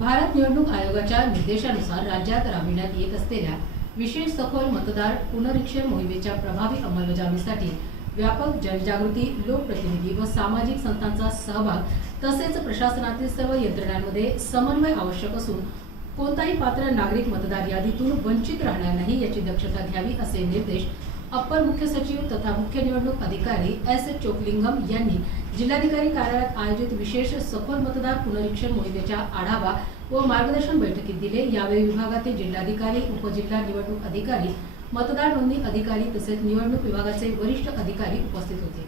भारत निवडणूक आयोगाच्या निर्देशानुसार राज्यात राबविण्यात येत असलेल्या विशेष सखोल मतदार पुनरीक्षण मोहिमेच्या प्रभावी अंमलबजावणीसाठी व्यापक जनजागृती, लोकप्रतिनिधी व सामाजिक संस्थांचा सहभाग तसेच प्रशासनातील सर्व यंत्रणांमध्ये समन्वय आवश्यक असून कोणताही पात्र नागरिक मतदार यादीतून वंचित राहणार नाही याची दक्षता घ्यावी असे निर्देश अप्पर मुख्य सचिव तथा मुख्य निवडणूक अधिकारी एस चोकलिंगम यांनी जिल्हाधिकारी कार्यालयात आयोजित विशेष सखोल मतदार पुनरीक्षण मोहिमेच्या आढावा व मार्गदर्शन बैठकीत दिले। यावेळी विभागातील जिल्हाधिकारी, उपजिल्हा निवडणूक अधिकारी, मतदार नोंदणी अधिकारी तसेच निवडणूक विभागाचे वरिष्ठ अधिकारी उपस्थित होते।